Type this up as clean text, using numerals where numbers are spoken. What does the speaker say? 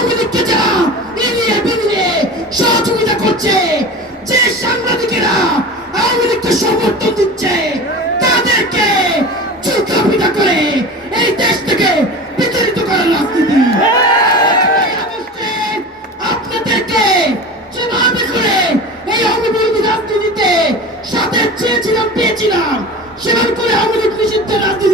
আওয়ামী লীগকে যারা এড়িয়ে বেরিয়ে সহযোগিতা করছে, যে সাংবাদিকেরা আওয়ামী লীগকে সমর্থন দিচ্ছে, তাদেরকে চুকা পিটা করে এই দেশ থেকে বিতাড়িত করার রাজনীতি। আপনাদেরকে যেভাবে করে এই আওয়ামী বিরোধী রাজনীতিতে সাথে চেয়েছিলাম পেয়েছিলাম, সেভাবে করে আওয়ামী লীগ নিষিদ্ধের রাজনীতি